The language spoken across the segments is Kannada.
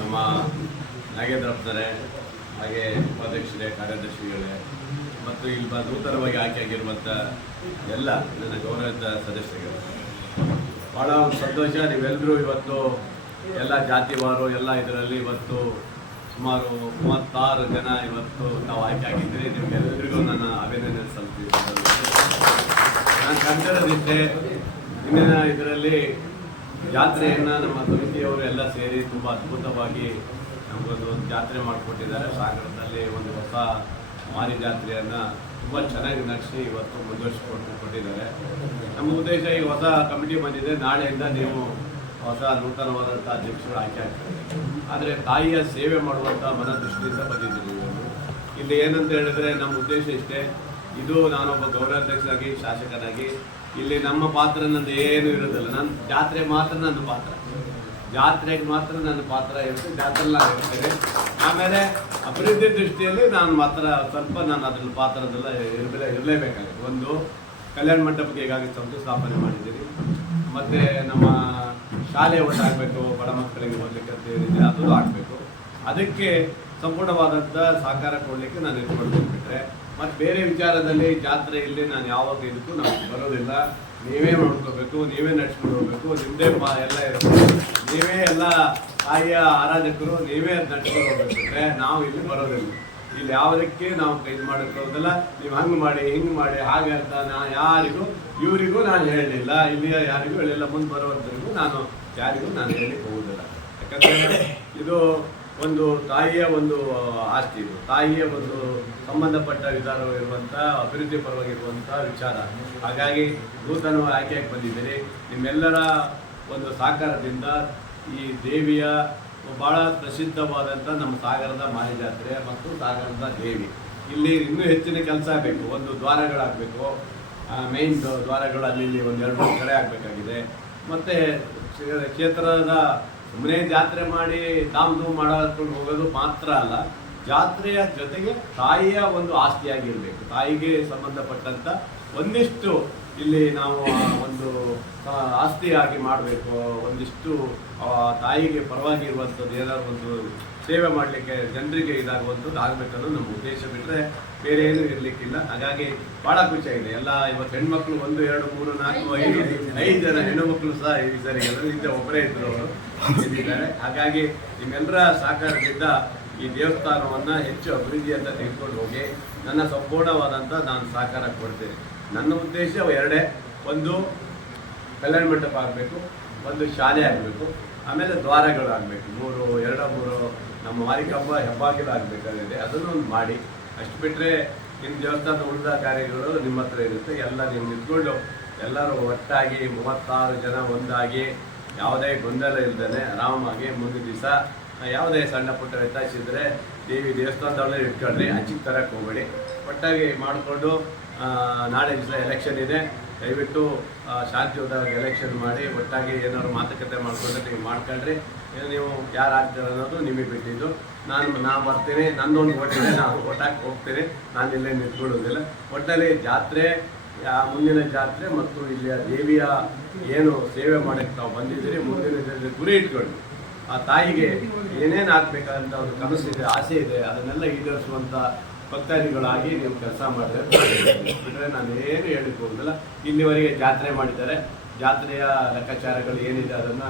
ನಮ್ಮ ನಾಗೇಂದ್ರಪ್ಪನವರೇ, ಹಾಗೆ ಉಪಾಧ್ಯಕ್ಷರೇ, ಕಾರ್ಯದರ್ಶಿಗಳೇ ಮತ್ತು ಇಲ್ಲಿ ನೂತನವಾಗಿ ಆಯ್ಕೆಯಾಗಿರುವಂಥ ಎಲ್ಲ ನನ್ನ ಗೌರವಿತ ಸದಸ್ಯರು, ಭಾಳ ಒಂದು ಸಂತೋಷ. ನೀವೆಲ್ಲರೂ ಇವತ್ತು ಎಲ್ಲ ಜಾತಿವಾರು ಎಲ್ಲ ಇದರಲ್ಲಿ ಇವತ್ತು ಸುಮಾರು 36 ಜನ ಇವತ್ತು ನಾವು ಆಯ್ಕೆ ಆಗಿದ್ದೀರಿ. ನಿಮಗೆಲ್ಲರಿಗೂ ನಾನು ಅಭಿನಂದನೆ ಸಲ್ಲಿಸ್ತೀನಿ. ನಾನು ಕಂಡಿರೋದಿಷ್ಟೇ, ಇಂದಿನ ಇದರಲ್ಲಿ ಜಾತ್ರೆಯನ್ನು ನಮ್ಮ ಸಮಿತಿಯವರು ಎಲ್ಲ ಸೇರಿ ತುಂಬ ಅದ್ಭುತವಾಗಿ ನಮಗೊಂದು ಜಾತ್ರೆ ಮಾಡಿಕೊಟ್ಟಿದ್ದಾರೆ. ಸಾಗರದಲ್ಲಿ ಒಂದು ಹೊಸ ಮಾರಿ ಜಾತ್ರೆಯನ್ನು ತುಂಬ ಚೆನ್ನಾಗಿ ನಡೆಸಿ ಇವತ್ತು ಮುಂದುವರಿಸಿಕೊಟ್ಟಿದ್ದಾರೆ. ನಮ್ಮ ಉದ್ದೇಶ ಈ ಹೊಸ ಕಮಿಟಿ ಬಂದಿದೆ, ನಾಳೆಯಿಂದ ನೀವು ಹೊಸ ನೂತನವಾದಂಥ ಅಧ್ಯಕ್ಷರು ಆಯ್ಕೆ ಆಗ್ತಾರೆ. ಆದರೆ ತಾಯಿಯ ಸೇವೆ ಮಾಡುವಂಥ ಮನದೃಷ್ಟಿಯಿಂದ ಬಂದಿದ್ದೀವಿ. ಇಲ್ಲಿ ಏನಂತ ಹೇಳಿದ್ರೆ ನಮ್ಮ ಉದ್ದೇಶ ಇಷ್ಟೇ, ಇದು ನಾನೊಬ್ಬ ಗೌರವಾಧ್ಯಕ್ಷರಾಗಿ ಶಾಸಕನಾಗಿ ಇಲ್ಲಿ ನಮ್ಮ ಪಾತ್ರ ನಂದು ಏನು ಇರೋದಿಲ್ಲ. ನನ್ನ ಜಾತ್ರೆ ಮಾತ್ರ ನನ್ನ ಪಾತ್ರ, ಜಾತ್ರೆಗೆ ಮಾತ್ರ ನನ್ನ ಪಾತ್ರ ಇರುತ್ತೆ, ಜಾತ್ರೆ ನಾನು ಇರ್ತೇನೆ. ಆಮೇಲೆ ಅಭಿವೃದ್ಧಿ ದೃಷ್ಟಿಯಲ್ಲಿ ನಾನು ಮಾತ್ರ ಸ್ವಲ್ಪ ನಾನು ಅದ್ರಲ್ಲಿ ಪಾತ್ರದೆಲ್ಲ ಇರಲೇಬೇಕಾಗುತ್ತೆ. ಒಂದು ಕಲ್ಯಾಣ ಮಂಟಪಕ್ಕೆ ಈಗಾಗಲೇ ಸಂಸ್ಥೆ ಸ್ಥಾಪನೆ ಮಾಡಿದ್ದೀರಿ, ಮತ್ತು ನಮ್ಮ ಶಾಲೆ ಒಟ್ಟಾಗಬೇಕು, ಬಡ ಮಕ್ಕಳಿಗೆ ಓದಲಿಕ್ಕೆ ಅಂತ ಏನಿದೆ ಅದು ಆಗಬೇಕು. ಅದಕ್ಕೆ ಸಂಪೂರ್ಣವಾದಂಥ ಸಹಕಾರ ಕೊಡಲಿಕ್ಕೆ ನಾನು ಇಟ್ಕೊಳ್ಬಿಟ್ರೆ ಮತ್ತು ಬೇರೆ ವಿಚಾರದಲ್ಲಿ ಜಾತ್ರೆಯಲ್ಲಿ ನಾನು ಯಾವಾಗ ಇದಕ್ಕೂ ನಾವು ಬರೋದಿಲ್ಲ. ನೀವೇ ನೋಡ್ಕೋಬೇಕು, ನೀವೇ ನಡ್ಸ್ಕೊಂಡು ಹೋಗ್ಬೇಕು, ನಿಮ್ಮದೇ ಎಲ್ಲ ಇರಬೇಕು, ನೀವೇ ಎಲ್ಲ ತಾಯಿಯ ಆರಾಧಕರು, ನೀವೇ ಅದು ನಡ್ಸ್ಕೊಂಡು ಹೋಗ್ಬೇಕಿದ್ರೆ ನಾವು ಇಲ್ಲಿ ಬರೋದಿಲ್ಲ. ಇಲ್ಲಿ ಯಾವುದಕ್ಕೆ ನಾವು ಇದು ಮಾಡೋಕ್ಕೆ ಹೋಗೋದಿಲ್ಲ. ನೀವು ಹಂಗೆ ಮಾಡಿ ಹಿಂಗೆ ಮಾಡಿ ಹಾಗೆ ಅಂತ ನಾನು ಯಾರಿಗೂ ಇವರಿಗೂ ನಾನು ಹೇಳಲಿಲ್ಲ, ಇಲ್ಲಿ ಯಾರಿಗೂ ಹೇಳಿಲ್ಲ, ಮುಂದೆ ಬರುವಂಥರಿಗೂ ನಾನು ಯಾರಿಗೂ ನಾನು ಹೇಳಲಿಕ್ಕೆ ಹೋಗೋದಿಲ್ಲ. ಯಾಕಂದರೆ ಇದು ಒಂದು ತಾಯಿಯ ಒಂದು ಆಸ್ತಿ, ಇದು ತಾಯಿಯ ಒಂದು ಸಂಬಂಧಪಟ್ಟ ವಿಚಾರವಿರುವಂಥ ಅಭಿವೃದ್ಧಿ ಪರವಾಗಿರುವಂಥ ವಿಚಾರ. ಹಾಗಾಗಿ ನೂತನವಾಗಿ ಆಯ್ಕೆಯಾಗಿ ಬಂದಿದ್ದೀರಿ. ನಿಮ್ಮೆಲ್ಲರ ಒಂದು ಸಹಕಾರದಿಂದ ಈ ದೇವಿಯ ಭಾಳ ಪ್ರಸಿದ್ಧವಾದಂಥ ನಮ್ಮ ಸಾಗರದ ಮಾರಿ ಜಾತ್ರೆ ಮತ್ತು ಸಾಗರದ ದೇವಿ ಇಲ್ಲಿ ಇನ್ನೂ ಹೆಚ್ಚಿನ ಕೆಲಸ ಆಗಬೇಕು. ಒಂದು ದ್ವಾರಗಳಾಗಬೇಕು, ಮೇನ್ ದ್ವಾರಗಳು ಅಲ್ಲಿ ಒಂದು 2-3 ಕಡೆ ಆಗಬೇಕಾಗಿದೆ. ಮತ್ತು ಕ್ಷೇತ್ರದ ಸುಮ್ಮನೆ ಜಾತ್ರೆ ಮಾಡಿ ಧಾಮ್ ಧೂಮ್ ಮಾಡಿಕೊಂಡು ಹೋಗೋದು ಮಾತ್ರ ಅಲ್ಲ, ಜಾತ್ರೆಯ ಜೊತೆಗೆ ತಾಯಿಯ ಒಂದು ಆಸ್ತಿಯಾಗಿರಬೇಕು. ತಾಯಿಗೆ ಸಂಬಂಧಪಟ್ಟಂಥ ಒಂದಿಷ್ಟು ಇಲ್ಲಿ ನಾವು ಒಂದು ಆಸ್ತಿಯಾಗಿ ಮಾಡಬೇಕು. ಒಂದಿಷ್ಟು ತಾಯಿಗೆ ಪರವಾಗಿ ಇರುವಂಥದ್ದು ಏನಾದ್ರು ಒಂದು ಸೇವೆ ಮಾಡಲಿಕ್ಕೆ ಜನರಿಗೆ ಇದಾಗುವಂಥದ್ದು ಆಗಬೇಕನ್ನೋ ನಮ್ಮ ಉದ್ದೇಶ, ಬಿಟ್ಟರೆ ಬೇರೆ ಏನೂ ಇರಲಿಕ್ಕಿಲ್ಲ. ಹಾಗಾಗಿ ಭಾಳ ಖುಷಿಯಾಗಿದೆ. ಎಲ್ಲ ಇವತ್ತು ಹೆಣ್ಮಕ್ಳು 1, 2, 3, 4, 5 ಜನ ಹೆಣ್ಣುಮಕ್ಕಳು ಸಹ ಈ ಸರಿ ಎಲ್ಲರಿಂದ ಒಬ್ಬರೇ ಇದ್ದರು, ಅವರು ಇದ್ದಾರೆ. ಹಾಗಾಗಿ ನಿಮ್ಮೆಲ್ಲರ ಸಹಕಾರದಿಂದ ಈ ದೇವಸ್ಥಾನವನ್ನು ಹೆಚ್ಚು ಅಭಿವೃದ್ಧಿಯಿಂದ ತೆಗೆದುಕೊಂಡು ಹೋಗಿ ನನ್ನ ಸಂಪೂರ್ಣವಾದಂಥ ನಾನು ಸಹಕಾರ ಕೊಡ್ತೇನೆ. ನನ್ನ ಉದ್ದೇಶ ಎರಡೇ, ಒಂದು ಕಲ್ಯಾಣ ಮಂಟಪ ಆಗಬೇಕು, ಒಂದು ಶಾಲೆ ಆಗಬೇಕು, ಆಮೇಲೆ ದ್ವಾರಗಳಾಗಬೇಕು. 2-3 ನಮ್ಮ ಮಾರಿಕಂಬ ಹೆಬ್ಬಾಗಿಲು ಆಗಬೇಕಾಗಿದೆ, ಅದನ್ನು ಒಂದು ಮಾಡಿ. ಅಷ್ಟು ಬಿಟ್ಟರೆ ನಿಮ್ಮ ದೇವಸ್ಥಾನದ ಉಳಿದ ಕಾರ್ಯಗಳು ನಿಮ್ಮ ಹತ್ರ ಇರುತ್ತೆ. ಎಲ್ಲ ನೀವು ನಿಂತ್ಕೊಂಡು ಎಲ್ಲರೂ ಒಟ್ಟಾಗಿ 36 ಜನ ಒಂದಾಗಿ ಯಾವುದೇ ಗೊಂದಲ ಇಲ್ಲದೇ ಆರಾಮಾಗಿ ಮುಂದಿನ ದಿವಸ ಯಾವುದೇ ಸಣ್ಣ ಪುಟ್ಟ ವ್ಯತ್ಯಾಸಿದ್ರೆ ದೇವಿ ದೇವಸ್ಥಾನದೊಳಗೆ ಇಟ್ಕೊಳ್ರಿ, ಹಂಚಿಗೆ ತರಕ್ಕೆ ಹೋಗಬೇಡಿ. ಒಟ್ಟಾಗಿ ಮಾಡಿಕೊಂಡು ನಾಳೆ ದಿವಸ ಎಲೆಕ್ಷನ್ ಇದೆ, ದಯವಿಟ್ಟು ಶಾಂತಿಯುತವಾಗಿ ಎಲೆಕ್ಷನ್ ಮಾಡಿ ಒಟ್ಟಾಗಿ ಏನಾದ್ರು ಮಾತುಕತೆ ಮಾಡ್ಕೊಂಡ್ರೆ ನೀವು ಮಾಡ್ಕೊಳ್ರಿ. ನೀವು ಯಾರು ಆಗ್ತಾರೆ ಅನ್ನೋದು ನಿಮಗೆ ಬಿಟ್ಟಿದ್ದು. ನಾನು ಬರ್ತೀನಿ, ನನ್ನೊಂದು ಓಟಿದೆ, ನಾನು ಓಟಾಕಿ ಹೋಗ್ತೀನಿ, ನಾನು ಇಲ್ಲೇ ನಿಂತ್ಕೊಳ್ಳೋದಿಲ್ಲ. ಒಟ್ಟಲ್ಲಿ ಜಾತ್ರೆ, ಮುಂದಿನ ಜಾತ್ರೆ ಮತ್ತು ಇಲ್ಲಿಯ ದೇವಿಯ ಏನು ಸೇವೆ ಮಾಡೋಕ್ಕೆ ತಾವು ಬಂದಿದ್ದೀರಿ, ಮುಂದಿನ ಗುರಿ ಇಟ್ಕೊಂಡು ಆ ತಾಯಿಗೆ ಏನೇನು ಆಗಬೇಕಂತ ಒಂದು ಕನಸಿದೆ, ಆಸೆ ಇದೆ, ಅದನ್ನೆಲ್ಲ ಈಡೇರಿಸುವಂಥ ಭಕ್ತಾದಿಗಳಾಗಿ ನೀವು ಕೆಲಸ ಮಾಡಿದ್ರೆ ಬಿಟ್ಟರೆ ನಾನು ಏನು ಹೇಳಿಕ್ಕೆ ಹೋಗೋದಿಲ್ಲ. ಇಲ್ಲಿವರೆಗೆ ಜಾತ್ರೆ ಮಾಡಿದ್ದಾರೆ, ಜಾತ್ರೆಯ ಲೆಕ್ಕಾಚಾರಗಳು ಏನಿದೆ ಅದನ್ನು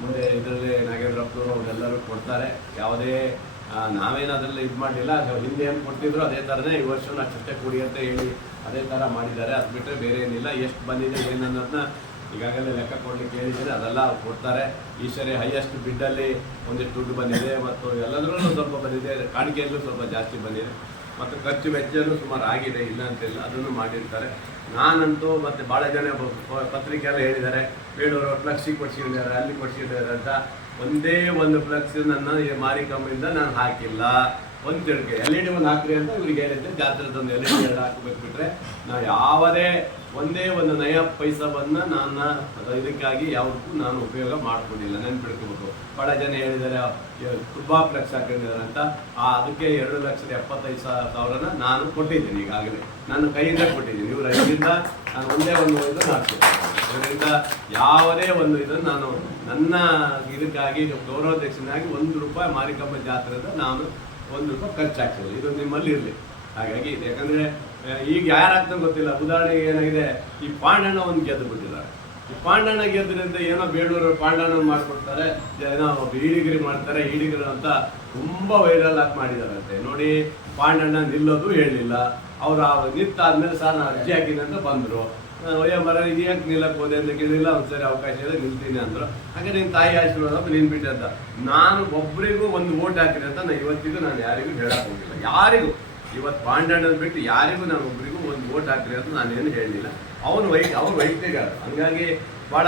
ಮುಂದೆ ಇದರಲ್ಲಿ ನಾಗೇಂದ್ರಪ್ಪನವರು ಅವರೆಲ್ಲರೂ ಕೊಡ್ತಾರೆ. ಯಾವುದೇ ನಾವೇನು ಅದರಲ್ಲಿ ಇದು ಮಾಡಲಿಲ್ಲ, ಹಿಂದೆ ಏನು ಕೊಡ್ತಿದ್ರು ಅದೇ ಥರನೇ ಈ ವರ್ಷ ಅಷ್ಟೇ ಕೊಡಿ ಅಂತ ಹೇಳಿ ಅದೇ ಥರ ಮಾಡಿದ್ದಾರೆ. ಅದು ಬಿಟ್ಟರೆ ಬೇರೆ ಏನಿಲ್ಲ. ಎಷ್ಟು ಬಂದಿದೆ ಏನನ್ನೋದನ್ನ ಈಗಾಗಲೇ ಲೆಕ್ಕ ಕೊಡಲಿಕ್ಕೆ ಹೇಳಿದರೆ ಅದೆಲ್ಲ ಕೊಡ್ತಾರೆ. ಈ ಸರಿ ಹೈಯೆಸ್ಟ್ ಬಿಡ್ಡಲ್ಲಿ ಒಂದಿಷ್ಟು ದುಡ್ಡು ಬಂದಿದೆ ಮತ್ತು ಎಲ್ಲದರಲ್ಲೂ ಸ್ವಲ್ಪ ಬಂದಿದೆ, ಕಾಣಿಕೆಯಲ್ಲೂ ಸ್ವಲ್ಪ ಜಾಸ್ತಿ ಬಂದಿದೆ ಮತ್ತು ಖರ್ಚು ವೆಚ್ಚನೂ ಸುಮಾರು ಆಗಿದೆ, ಇಲ್ಲ ಅಂತಿಲ್ಲ, ಅದನ್ನು ಮಾಡಿರ್ತಾರೆ. ನಾನಂತೂ ಮತ್ತು ಭಾಳ ಜನ ಪತ್ರಿಕೆಲ್ಲ ಹೇಳಿದ್ದಾರೆ, ಬೇಡವರು ಫ್ಲೆಕ್ಸಿಗೆ ಕೊಡ್ಸಿದ್ದಾರೆ, ಅಲ್ಲಿ ಕೊಡ್ಸಿದ್ದಾರೆ ಅಂತ. ಒಂದೇ ಒಂದು ಫ್ಲೆಕ್ಸ್ ನನ್ನ ಮಾರಿಕಂಬಿಂದ ನಾನು ಹಾಕಿಲ್ಲ. ಒಂದು ತಿಳ್ಕೆ LED ಒಂದು ಹಾಕ್ರಿ ಅಂತ ಇವ್ರಿಗೆ ಹೇಳಿದ್ದೆ. ಜಾತ್ರೆದೊಂದು LED 2 ಹಾಕಬೇಕು, ಬಿಟ್ಟರೆ ನಾವು ಯಾವುದೇ ಒಂದೇ ಒಂದು ನಯ ಪೈಸವನ್ನು ನಾನು ಇದಕ್ಕಾಗಿ ಯಾವುದಕ್ಕೂ ನಾನು ಉಪಯೋಗ ಮಾಡ್ಕೊಂಡಿಲ್ಲ. ನೆನ್ಪಿಡ್ಕೋಬೇಕು. ಭಾಳ ಜನ ಹೇಳಿದ್ದಾರೆ ತುಂಬ ಫ್ಲೆಕ್ಸ್ ಹಾಕೊಂಡಿದ್ದಾರೆ ಅಂತ. ಅದಕ್ಕೆ 2,75,000 ನಾನು ಕೊಟ್ಟಿದ್ದೀನಿ, ಈಗಾಗಲೇ ನನ್ನ ಕೈಯಿಂದ ಕೊಟ್ಟಿದ್ದೀನಿ. ಇವರು 5ರಿಂದ ನಾನು ಒಂದೇ ಒಂದು ಇದನ್ನು ಹಾಕ್ತೀನಿ. ಅದರಿಂದ ಯಾವುದೇ ಒಂದು ಇದನ್ನು ನಾನು ನನ್ನ ಇದಕ್ಕಾಗಿ ಗೌರವಾಧ್ಯಕ್ಷನಾಗಿ ₹1 ಮಾರಿಕಮ್ಮ ಜಾತ್ರೆದ ನಾನು ₹1 ಖರ್ಚಾಗ್ತದೆ. ಇದು ನಿಮ್ಮಲ್ಲಿ ಇರಲಿ. ಹಾಗಾಗಿ ಯಾಕಂದರೆ ಈಗ ಯಾರಾಗ್ತದೆ ಗೊತ್ತಿಲ್ಲ. ಉದಾಹರಣೆಗೆ ಏನಾಗಿದೆ, ಈ ಪಾಂಡಣ್ಣ ಒಂದು ಗೆದ್ದು ಬಿಟ್ಟಿದ್ದಾರೆ. ಈ ಪಾಂಡಣ್ಣ ಗೆದ್ದರಿಂದ ಏನೋ ಬೇಡೂರು ಪಾಂಡಣ್ಣ ಮಾಡಿಕೊಡ್ತಾರೆ, ಏನೋ ಈಡಿಗಿರಿ ಮಾಡ್ತಾರೆ, ಈಡಿಗಿರಿ ಅಂತ ತುಂಬ ವೈರಲ್ ಆಗಿ ಮಾಡಿದಾರಂತೆ. ನೋಡಿ, ಪಾಂಡಣ್ಣ ನಿಲ್ಲೋದು ಹೇಳಲಿಲ್ಲ. ಅವ್ರು ನಿಂತಾದ್ಮೇಲೆ ಸರ್ ನಾನು ಅರ್ಜಿ ಹಾಕಿನಿ ಅಂತ ಬಂದರು. ಮರ ಇದಕ್ಕೆ ನಿಲ್ಲಕ್ಕೆ ಹೋದೆ ಅಂತ ಕೇಳಿಲ್ಲ. ಒಂದ್ಸರಿ ಅವಕಾಶ ಇದೆ ನಿಲ್ತೀನಿ ಅಂದರು. ಹಾಗೆ ನಿನ್ನ ತಾಯಿ ಆಶೀರ್ವಾದ ನೀನು ಬಿಟ್ಟೆ ಅಂತ. ನಾನು ಒಬ್ಬರಿಗೂ ಒಂದು ಓಟ್ ಹಾಕಿದೆ ಅಂತ ನಾನು ಇವತ್ತಿಗೂ ನಾನು ಯಾರಿಗೂ ಹೇಳಕ್ಕೆ ಹೋಗಿಲ್ಲ. ಯಾರಿಗೂ ಇವತ್ತು ಪಾಂಡಣ್ಣನ ಬಿಟ್ಟು ಯಾರಿಗೂ ನಾನು ಒಬ್ಬರಿಗೂ ಒಂದು ಓಟ್ ಹಾಕಿರಿ ಅಂತ ನಾನೇನು ಹೇಳಲಿಲ್ಲ. ಅವ್ರು ವೈಯಕ್ತಿಕ. ಹಂಗಾಗಿ ಭಾಳ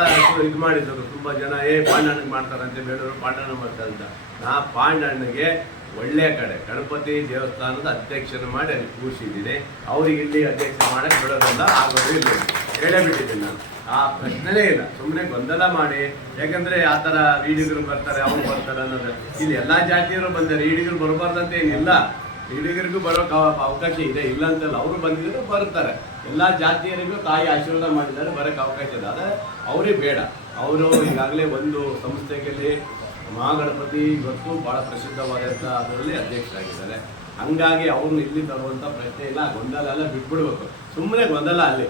ಇದು ಮಾಡಿದ್ರು ತುಂಬ ಜನ, ಪಾಂಡಣ್ಣಗೆ ಮಾಡ್ತಾರಂತೆ, ಬೇಡವರು ಪಾಂಡಣ್ಣ ಮಾಡ್ತಾರಂತ. ನಾ ಪಾಂಡಣ್ಣಗೆ ಒಳ್ಳೆಯ ಕಡೆ ಗಣಪತಿ ದೇವಸ್ಥಾನದ ಅಧ್ಯಕ್ಷನ ಮಾಡಿ ಅಲ್ಲಿ ಕೂರಿಸಿದ್ದೀನಿ. ಅವ್ರಿಗೆ ಇಲ್ಲಿ ಅಧ್ಯಕ್ಷ ಮಾಡಕ್ಕೆ ಬಿಡೋದಲ್ಲ, ಆಗೋದು ಇಲ್ಲ, ಹೇಳೇ ಬಿಟ್ಟಿದ್ದೀನಿ ನಾನು. ಆ ಪ್ರಶ್ನೆನೇ ಇಲ್ಲ. ಸುಮ್ಮನೆ ಗೊಂದಲ ಮಾಡಿ, ಯಾಕಂದರೆ ಆ ಥರ ಈಡಿಗರು ಬರ್ತಾರೆ, ಅವ್ರು ಬರ್ತಾರೆ ಅನ್ನೋದು. ಇಲ್ಲಿ ಎಲ್ಲ ಜಾತಿಯವರು ಬಂದರೆ ಈಡಿಗರು ಬರಬಾರ್ದಂತ ಏನಿಲ್ಲ. ಈಡಿಗರಿಗೂ ಬರೋಕೆ ಅವಕಾಶ ಇದೆ, ಇಲ್ಲ ಅಂತಲ್ಲ. ಅವರು ಬಂದಿದ್ರು ಬರ್ತಾರೆ. ಎಲ್ಲ ಜಾತಿಯರಿಗೂ ತಾಯಿ ಆಶೀರ್ವಾದ ಮಾಡಿದ್ದಾರೆ, ಬರೋಕ್ಕೆ ಅವಕಾಶ ಇದೆ. ಆದರೆ ಅವರೇ ಬೇಡ. ಅವರು ಈಗಾಗಲೇ ಒಂದು ಸಂಸ್ಥೆಯಲ್ಲಿ ಮಹಾಗಣಪತಿ ಇವತ್ತು ಭಾಳ ಪ್ರಸಿದ್ಧವಾದಂಥ ಅದರಲ್ಲಿ ಅಧ್ಯಕ್ಷರಾಗಿದ್ದಾರೆ. ಹಂಗಾಗಿ ಅವ್ರನ್ನ ಇಲ್ಲಿ ತರುವಂಥ ಪ್ರಶ್ನೆ ಇಲ್ಲ. ಗೊಂದಲ ಎಲ್ಲ ಬಿಟ್ಬಿಡ್ಬೇಕು. ಸುಮ್ಮನೆ ಗೊಂದಲ ಅಲ್ಲಿ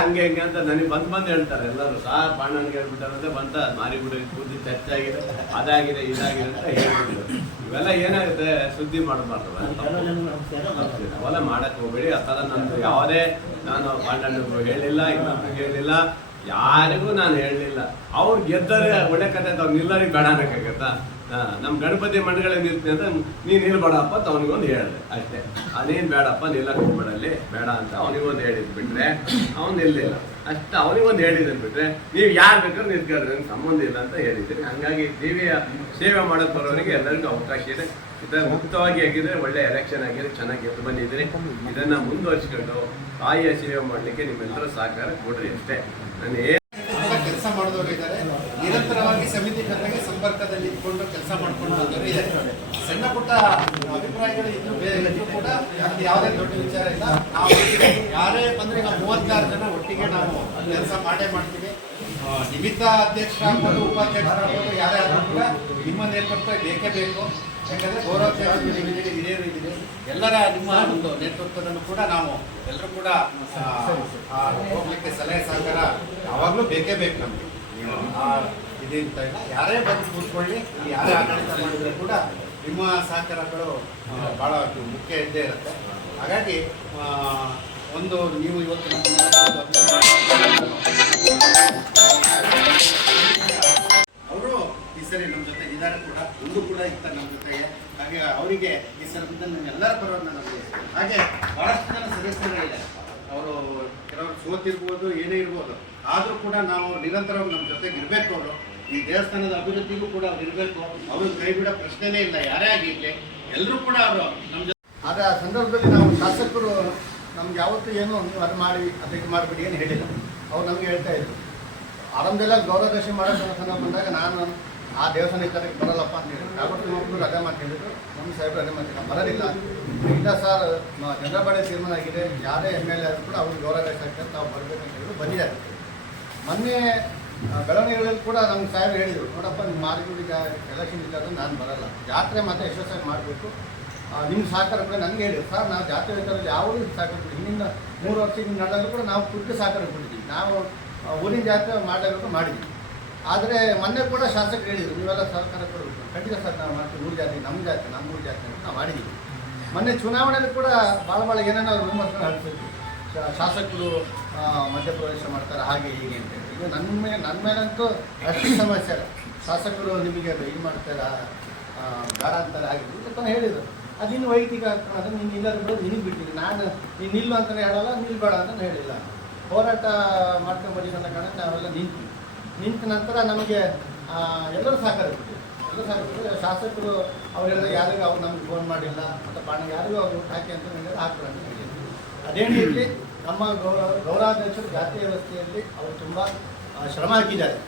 ಹಂಗೆ ಹಿಂಗೆ ಅಂತ ನನಗೆ ಬಂದು ಹೇಳ್ತಾರೆ ಎಲ್ಲರೂ. ಸಾರ್ ಪಾಂಡಣ್ಣಗೆ ಹೇಳ್ಬಿಟ್ಟಾರಂತೆ ಬಂತ ಮಾರಿಗುಡಿ ಕೂದಿ ಚರ್ಚಾಗಿದೆ, ಅದಾಗಿದೆ ಇದಾಗಿದೆ ಅಂತ ಹೇಳ್ಬಿಟ್ಟಿದ್ರು. ಇವೆಲ್ಲ ಏನಾಗುತ್ತೆ, ಸುದ್ದಿ ಮಾಡಬಾರ್ದು. ಅವೆಲ್ಲ ಮಾಡಕ್ಕೆ ಹೋಗ್ಬೇಡಿ. ಆ ಥರ ನಾನು ಯಾವುದೇ ನಾನು ಪಾಂಡಣ್ಣಗೂ ಹೇಳಿಲ್ಲ, ಇನ್ನೊಬ್ರು ಹೇಳಿಲ್ಲ, ಯಾರಿಗೂ ನಾನು ಹೇಳಲಿಲ್ಲ. ಅವ್ರು ಗೆದ್ದರೆ ಒಳ್ಳೆ ಕತೆ ಅಂತ. ಅವ್ರು ನಿಲ್ಲರಿಗೆ ಬೇಡ ಅನ್ನೋಕ್ಕಾಗತ್ತಾ? ನಮ್ಮ ಗಣಪತಿ ಮಂಡಳಿ ನಿಲ್ತೀನಿ ಅಂತ ನೀನು ನಿಲ್ಬೇಡಪ್ಪ ಅಂತ ಅವನಿಗೊಂದು ಹೇಳಿದೆ ಅಷ್ಟೇ. ಅದೇನು ಬೇಡಪ್ಪ ನಿಲ್ಲಕ್ಕೆ ಹೋಗ್ಬೇಡಲ್ಲಿ ಬೇಡ ಅಂತ ಅವನಿಗೊಂದು ಹೇಳಿದ್ ಬಿಟ್ರೆ ಅವ್ನು ನಿಲ್ಲಿಲ್ಲ ಅಷ್ಟೇ. ಅವನಿಗೊಂದು ಹೇಳಿದ್ದನ್ನು ಬಿಟ್ರೆ ನೀವು ಯಾರು ಬೇಕಾದ್ರೂ ನಿಲ್ಕೊಳ್ರಿ, ನನಗೆ ಸಂಬಂಧ ಇಲ್ಲ ಅಂತ ಹೇಳಿದ್ದೀನಿ. ಹಂಗಾಗಿ ದೇವಿಯ ಸೇವೆ ಮಾಡೋಕ್ಕೆ ಬರೋರಿಗೆ ಎಲ್ಲರಿಗೂ ಅವಕಾಶ ಇದೆ. ಇದರ ಮುಕ್ತವಾಗಿ ಆಗಿದ್ರೆ ಒಳ್ಳೆ ಎಲೆಕ್ಷನ್ ಆಗಿದೆ, ಚೆನ್ನಾಗಿ ಗೆದ್ದು ಬಂದಿದ್ದೀರಿ. ಇದನ್ನು ಮುಂದುವರಿಸ್ಕೊಂಡು ತಾಯಿಯ ಸೇವೆ ಮಾಡಲಿಕ್ಕೆ ನಿಮ್ಮೆಲ್ಲರೂ ಸಹಕಾರ ಕೊಡ್ರಿ ಅಷ್ಟೇ. ನಾನು ಕೆಲಸ ಮಾಡಿದವರು ಇದ್ದಾರೆ, ನಿರಂತರವಾಗಿ ಸಮಿತಿ ಜೊತೆಗೆ ಸಂಪರ್ಕದಲ್ಲಿ ಇಟ್ಕೊಂಡು ಕೆಲಸ ಮಾಡ್ಕೊಂಡು ಬಂದವರು ಇದ್ದಾರೆ. ಸಣ್ಣ ಪುಟ್ಟ ಅಭಿಪ್ರಾಯಗಳು ಇದ್ದು ಕೂಡ ಯಾವುದೇ ದೊಡ್ಡ ವಿಚಾರ ಇಲ್ಲ. ನಾವು ಯಾರೇ ಬಂದರೆ ನಾವು 36 ಜನ ಒಟ್ಟಿಗೆ ನಾವು ಕೆಲಸ ಮಾಡೇ ಮಾಡ್ತೀವಿ. ನಿಮಿತ್ತ ಅಧ್ಯಕ್ಷರಾಗ್ಬೋದು, ಉಪಾಧ್ಯಕ್ಷರಾಗ್ಬೋದು, ಯಾರೇ ಆದರೂ ಕೂಡ ನಿಮ್ಮ ನೇತೃತ್ವ ಬೇಕೇ ಬೇಕು. ಯಾಕಂದರೆ ಗೌರವಾಧ್ಯಕ್ಷರು ಹಿರಿಯರು ಇದ್ದೀರಿ. ಎಲ್ಲರ ನಿಮ್ಮ ಒಂದು ನೇತೃತ್ವದನ್ನು ಕೂಡ ನಾವು ಎಲ್ಲರೂ ಕೂಡ ಹೋಗ್ಲಿಕ್ಕೆ ಸಲಹೆ ಸಹಕಾರ ಯಾವಾಗಲೂ ಬೇಕೇ ಬೇಕು ನಮಗೆ. ಇದಂತ ಇಲ್ಲ, ಯಾರೇ ಬಂದು ಕೂತ್ಕೊಳ್ಳಿ, ಯಾರೇ ಆಡಳಿತ ಮಾಡಿದ್ರು ಕೂಡ ನಿಮ್ಮ ಸಹಕಾರಗಳು ಭಾಳ ಮುಖ್ಯ ಇದ್ದೇ ಇರುತ್ತೆ. ಹಾಗಾಗಿ ಒಂದು ನೀವು ಇವತ್ತು ಅವರು ಈ ಸರಿ ನಮ್ಮ ಜೊತೆ ಇದ್ದಾರೆ ಕೂಡ, ಒಂದು ಕೂಡ ಇರ್ತಾರೆ ನಮ್ಮ ಜೊತೆಗೆ. ಹಾಗೆ ಅವರಿಗೆ ಈ ಸಲದಿಂದ ಎಲ್ಲರ ಪರವಾಗಿ ನಮಗೆ ಹಾಗೆ ಬಹಳಷ್ಟು ಜನ ಸದಸ್ಯರುಗಳಿದೆ. ಅವರು ಕೆಲವರು ಸೋತಿರ್ಬೋದು, ಏನೇ ಇರ್ಬೋದು, ಆದರೂ ಕೂಡ ನಾವು ನಿರಂತರವಾಗಿ ನಮ್ಮ ಜೊತೆಗೆ ಇರಬೇಕು. ಅವರು ಈ ದೇವಸ್ಥಾನದ ಅಭಿವೃದ್ಧಿಗೂ ಕೂಡ ಅವ್ರು ಇರಬೇಕು. ಅವ್ರನ್ನ ಕೈ ಬಿಡೋ ಪ್ರಶ್ನೆನೇ ಇಲ್ಲ, ಯಾರೇ ಆಗಿರಲಿ ಎಲ್ಲರೂ ಕೂಡ ಅವರು ನಮ್ಮ ಜೊತೆ. ಆದರೆ ಆ ಸಂದರ್ಭದಲ್ಲಿ ನಾವು ಶಾಸಕರು ನಮ್ಗೆ ಯಾವತ್ತೂ ಏನು ಅದು ಮಾಡಿ ಅದಕ್ಕೆ ಮಾಡಿಬಿಡಿ ಏನು ಹೇಳಿಲ್ಲ. ಅವ್ರು ನಮಗೆ ಹೇಳ್ತಾ ಇದ್ರು. ಆರಂಭದಲ್ಲ ಗೌರವದರ್ಶನ ಮಾಡೋದು ಬಂದಾಗ ನಾನು ಆ ದೇವಸ್ಥಾನ ಇದ್ದಕ್ಕೆ ಬರಲ್ಲಪ್ಪ ಅಂತ ಹೇಳಿದ್ರು. కాబట్టి ಮಕ್ಕಳು ರಜೆ ಮಾಡ್ತಿದ್ರು, ನಮ್ಮ ಸಾಹೇಬರು ರಜೆ ಮಾಡ್ತೀನಿ, ನಾನು ಬರೋದಿಲ್ಲ. ಇಲ್ಲ ಸರ್, ಜನರಬಾಳೆ ತೀರ್ಮಾನ ಆಗಿದೆ, ಯಾರೇ MLA ಆದರೂ ಕೂಡ ಅವ್ರಿಗೆ ಗೌರವದರ್ಶನ ಆಗ್ತದೆ, ತಾವು ಬರಬೇಕಂತ ಹೇಳಿದ್ರು. ಬಂದಿದ್ದಾರೆ. ಮೊನ್ನೆ ಬೆಳವಣಿಗೆಗಳಲ್ಲಿ ಕೂಡ ನಮ್ಗೆ ಸಾಹೇಬರು ಹೇಳಿದರು, ನೋಡಪ್ಪ ನಿಮ್ಮ ಮಾರಿಗುಡಿಗೆ ಎಲೆಕ್ಷನ್ ಇದ್ದಾಗ ನಾನು ಬರಲ್ಲ, ಜಾತ್ರೆ ಮತ್ತು ಯಶಸ್ಸಾಗಿ ಮಾಡಬೇಕು, ನಿಮ್ಮ ಸಹಕಾರ ಕೂಡ ನನಗೆ ಹೇಳಿದ್ರು. ಸರ್, ನಾವು ಜಾತ್ರೆ ವಿಚಾರದಲ್ಲಿ ಯಾವುದೂ ಸಹಕಾರ ಕೊಡಿ, ಹಿಂದಿನ 3 ವರ್ಷದಿಂದ ನಡೆದಾಗಲೂ ಕೂಡ ನಾವು ಪೂರ್ತಿ ಸಹಕಾರ ಕೊಟ್ಟಿದ್ದೀವಿ. ನಾವು ಊರಿನ ಜಾತ್ರೆ ಮಾಡಬೇಕು ಮಾಡಿದ್ವಿ. ಆದರೆ ಮೊನ್ನೆ ಕೂಡ ಶಾಸಕರು ಹೇಳಿದರು, ನೀವೆಲ್ಲ ಸಹಕಾರ ಕೊಡಬೇಕು. ಖಂಡಿತ ಸರ್, ನಾವು ಮಾಡ್ತೀವಿ. ಊರು ಜಾತಿ ನಮ್ಮ ಜಾತಿ, ನಮ್ಮ ಊರು ಜಾತಿ ಅಂತ ನಾವು ಮಾಡಿದ್ದೀವಿ. ಮೊನ್ನೆ ಚುನಾವಣೆಯಲ್ಲಿ ಕೂಡ ಭಾಳ ಏನೇನೋ ರೂಮರ್ಸ್ಗಳು ಹರಿಸಿದ್ವಿ. ಶಾಸಕರು ಮಧ್ಯಪ್ರವೇಶ ಮಾಡ್ತಾರೆ, ಹಾಗೆ ಹೀಗೆ ಅಂತ. ಈಗ ನನ್ನ ಮೇಲಂತೂ ಅಷ್ಟು ಸಮಸ್ಯೆ ಇಲ್ಲ. ಶಾಸಕರು ನಿಮಗೆ ಇದು ಮಾಡ್ತಾರೆ, ಬೇಡ ಅಂತಾರೆ, ಹಾಗೆ ಅಂತ ಹೇಳಿದರು. ಅದಿನ್ನು ವೈಯಕ್ತಿಕ ಅದನ್ನು ನೀನು ಇಲ್ಲದ ಬಿಡೋದು ನಿನಗೆ ಬಿಟ್ಟಿದ್ದೀನಿ. ನಾನು ನೀನು ನಿಲ್ಲು ಅಂತಲೇ ಹೇಳಲ್ಲ, ನಿಲ್ಬೇಡ ಅಂತಲೂ ಹೇಳಿಲ್ಲ. ಹೋರಾಟ ಮಾಡ್ಕೊಂಬರಿ ಅಂತ ಕಾರಣ ನಾವೆಲ್ಲ ನಿಂತ ನಂತರ ನಮಗೆ ಎಲ್ಲರೂ ಸಹಕಾರ ಕೊಟ್ಟಿದ್ರು. ಎಲ್ಲರೂ ಸಹಕಾರ ಕೊಟ್ಟರು. ಶಾಸಕರು ಅವರೆಲ್ಲ ಯಾರಿಗೂ ಅವ್ರು ನಮ್ಗೆ ಫೋನ್ ಮಾಡಿಲ್ಲ, ಮತ್ತು ಪಾಣಿಗೆ ಯಾರಿಗೂ ಅವ್ರು ಹಾಕಿ ಅಂತ ಹೇಳಿದ್ರೆ ಹಾಕ್ಬಿಡ ಅಂತ ಹೇಳಿದ್ರು. ಅದೇನೇ ಇರಲಿ, ನಮ್ಮ ಗೌರವಾಧ್ಯಕ್ಷರು ಜಾತಿ ವ್ಯವಸ್ಥೆಯಲ್ಲಿ ಅವರು ತುಂಬ ಶ್ರಮ ಹಾಕಿದ್ದಾರೆ.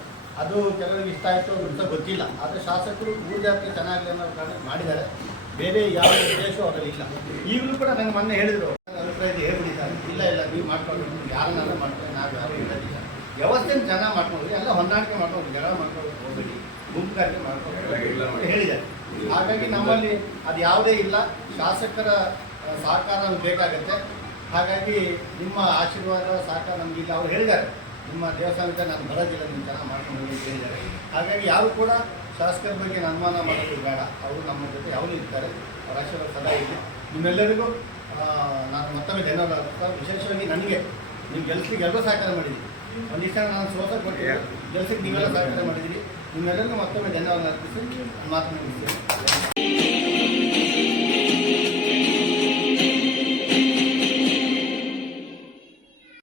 ಅದು ಕೆಲವರಿಗೆ ಇಷ್ಟ ಆಯಿತು ಅಂತ ಗೊತ್ತಿಲ್ಲ. ಆದರೆ ಶಾಸಕರು ಊರು ಜಾತಿ ಚೆನ್ನಾಗಲಿ ಅನ್ನೋ ಕಾರಣ ಮಾಡಿದ್ದಾರೆ. ಬೇರೆ ಯಾವ ಉದ್ದೇಶ ಅವರಲ್ಲಿ ಇಲ್ಲ. ಈಗಲೂ ಕೂಡ ನನಗೆ ಮೊನ್ನೆ ಹೇಳಿದರು, ಹತ್ರ ಇದು ಹೇಳ್ಬಿಟ್ಟಿದ್ದಾರೆ, ಇಲ್ಲ ನೀವು ಮಾಡ್ಕೊಂಡು ಯಾರನ್ನಾದ್ರೂ ಮಾಡ್ಕೊಂಡು ನಾವು ಯಾರು ಇರೋದಿಲ್ಲ, ವ್ಯವಸ್ಥೆನ ಚೆನ್ನಾಗಿ ಮಾಡ್ಕೊಂಡ್ರಿ, ಎಲ್ಲ ಹೊಂದಾಣಿಕೆ ಮಾಡ್ಕೊಂಡು ಜಗಳ ಮಾಡ್ಕೊಂಡು ಹೋಗ್ಬೇಡಿ, ಗುಂಪುಗಾರಿಕೆ ಮಾಡ್ಕೊಂಡು ಹೇಳಿದ್ದಾರೆ. ಹಾಗಾಗಿ ನಮ್ಮಲ್ಲಿ ಅದು ಯಾವುದೇ ಇಲ್ಲ, ಶಾಸಕರ ಸಹಕಾರ ನಮ್ಗೆ ಬೇಕಾಗತ್ತೆ. ಹಾಗಾಗಿ ನಿಮ್ಮ ಆಶೀರ್ವಾದ ಸಹಕಾರ ನಮಗಿಲ್ಲ. ಅವ್ರು ಹೇಳಿದ್ದಾರೆ ನಿಮ್ಮ ದೇವಸ್ಥಾನಕ್ಕೆ ನಾನು ಬರೋದಿಲ್ಲ, ನೀವು ಚೆನ್ನಾಗಿ ಮಾಡ್ಕೊಂಡು ಹೋಗಿ ಅಂತ ಹೇಳಿದ್ದಾರೆ. ಹಾಗಾಗಿ ಯಾರು ಕೂಡ ಶಾಸಕರ ಬಗ್ಗೆ ಅನುಮಾನ ಮಾಡೋದು ಬೇಡ, ಅವರು ನಮ್ಮ ಜೊತೆ ಯಾವುದು ಇರ್ತಾರೆ, ಅವರ ಆಶೀರ್ವಾದ ಸದಾ ಇದೆ. ನಿಮ್ಮೆಲ್ಲರಿಗೂ ನಾನು ಮತ್ತೊಮ್ಮೆ ಧನ್ಯವಾದ. ವಿಶೇಷವಾಗಿ ನನಗೆ ನೀವು ಗೆಲ್ಸಿಗೆ ಎಲ್ಲರೂ ಸಹಕಾರ ಮಾಡಿದ್ದೀರಿ. ಒಂದಿಷ್ಟು ಜನ ನಾನು ಸೋಸಕ್ಕೆ ಕೊಟ್ಟಿದ್ದೆ, ಗೆಲ್ಸಿಗೆ ನೀವೆಲ್ಲ ಸಹಕಾರ ಮಾಡಿದ್ದೀರಿ. ನಿಮ್ಮೆಲ್ಲರಿಗೂ ಮತ್ತೊಮ್ಮೆ ಧನ್ಯವಾದ ಅರ್ಪಿಸಿ ಮಾತನಾಡಿದ್ದೀರಿ.